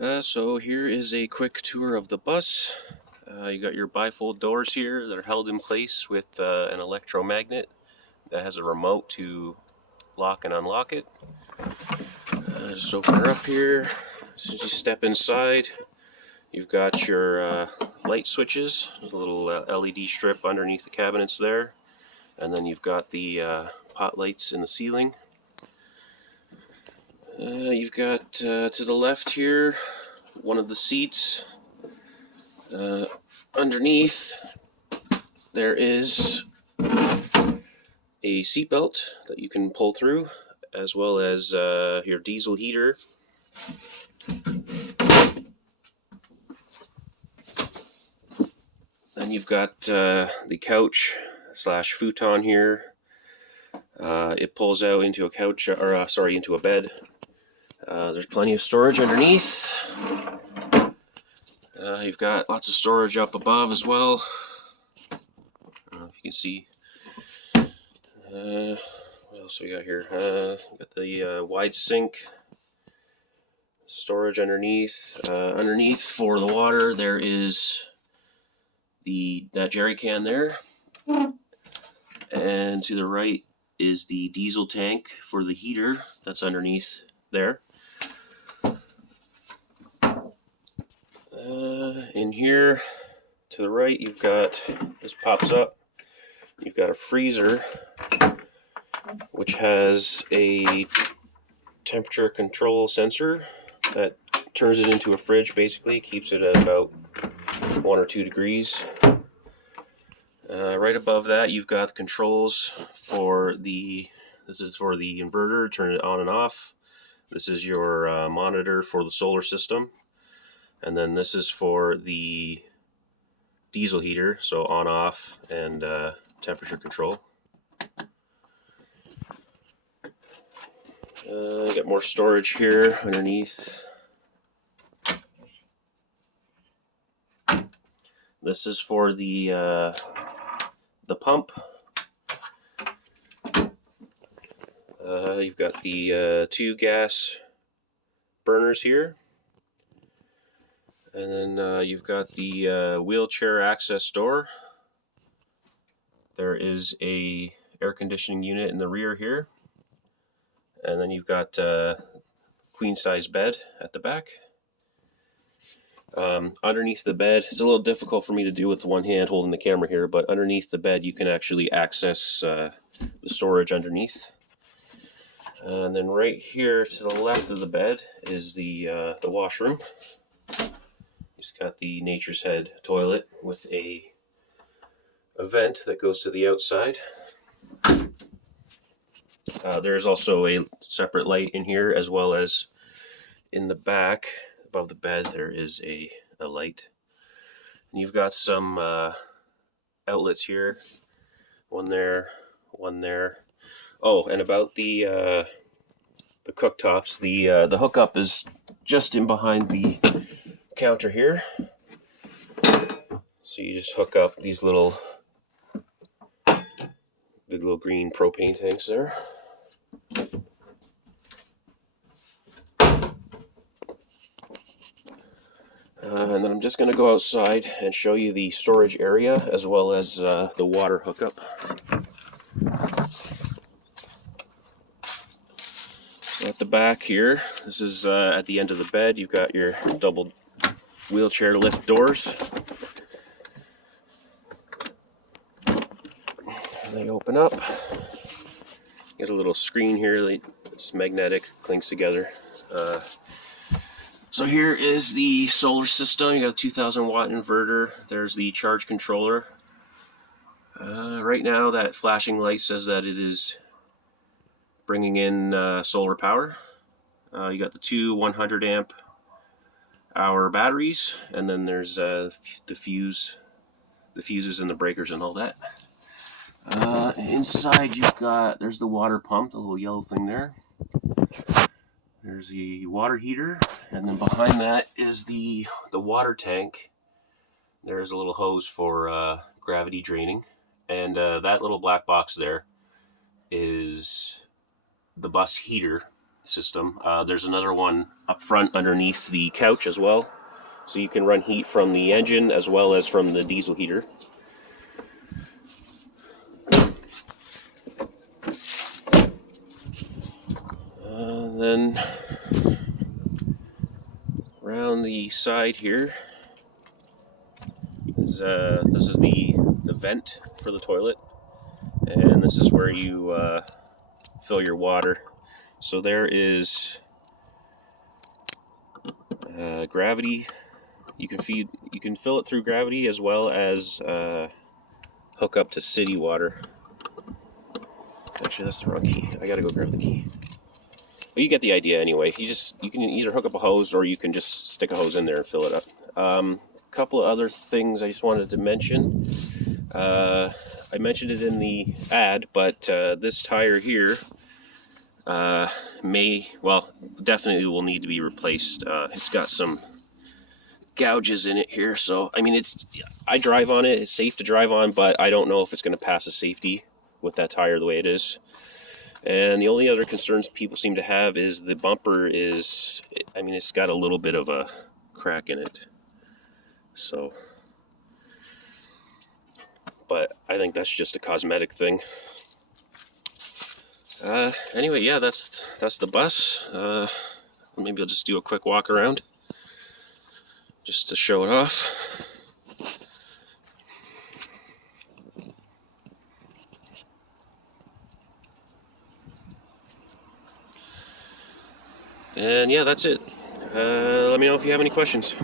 So here is a quick tour of the bus. You got your bifold doors here that are held in place with an electromagnet that has a remote to lock and unlock it. Just open her up here. As you step inside, you've got your light switches, a little LED strip underneath the cabinets there, and then you've got the pot lights in the ceiling. You've got to the left here one of the seats. Underneath there is a seatbelt that you can pull through, as well as your diesel heater. Then you've got the couch slash futon here. It pulls out into a couch, or into a bed. There's plenty of storage underneath. You've got lots of storage up above as well. I don't know if you can see. What else we got here? Got the wide sink, storage underneath. Underneath for the water, there is that jerry can there, and to the right is the diesel tank for the heater that's underneath there. In here to the right, you've got, this pops up, you've got a freezer which has a temperature control sensor that turns it into a fridge. Basically keeps it at about 1 or 2 degrees. Right above that, you've got the controls for this is for the inverter, turn it on and off. This is your monitor for the solar system. And then this is for the diesel heater, so on, off, and temperature control. Got more storage here underneath. This is for the pump. You've got the 2 gas burners here. And then you've got the wheelchair access door. There is a air conditioning unit in the rear here. And then you've got queen size bed at the back. Underneath the bed, it's a little difficult for me to do with the one hand holding the camera here, but underneath the bed you can actually access the storage underneath. And then right here to the left of the bed is the washroom. It's got the Nature's Head toilet with a vent that goes to the outside. There's also a separate light in here, as well as in the back above the bed there is a light. And you've got some outlets here, one there, one there. Oh, and about the cooktops, the hookup is just in behind the counter here. So you just hook up these big little green propane tanks there. And then I'm just going to go outside and show you the storage area as well as the water hookup. At the back here, this is at the end of the bed, you've got your double wheelchair lift doors. And they open up. Get a little screen here, it's magnetic, clinks together. So here is the solar system. You got a 2000 watt inverter. There's the charge controller. Right now that flashing light says that it is bringing in solar power. You got the 2 100 amp hour batteries, and then there's the fuses and the breakers and all that. Inside there's the water pump, the little yellow thing there. There's the water heater, and then behind that is the water tank. There's a little hose for gravity draining, and that little black box there is the bus heater. system. There's another one up front underneath the couch as well. So you can run heat from the engine as well as from the diesel heater. Then around the side here is this is the vent for the toilet, and this is where you fill your water. So there is gravity. You can fill it through gravity as well as hook up to city water. Actually, that's the wrong key. I gotta go grab the key. But you get the idea anyway. You can either hook up a hose or you can just stick a hose in there and fill it up. Couple of other things I just wanted to mention. I mentioned it in the ad, but this tire here definitely will need to be replaced. It's got some gouges in it here, so I mean, I drive on it. It's safe to drive on, but I don't know if it's going to pass a safety with that tire the way it is. And the only other concerns people seem to have is the bumper it's got a little bit of a crack in it. So, but I think that's just a cosmetic thing. Anyway, yeah, that's the bus. Maybe I'll just do a quick walk around just to show it off. And yeah, that's it. Let me know if you have any questions.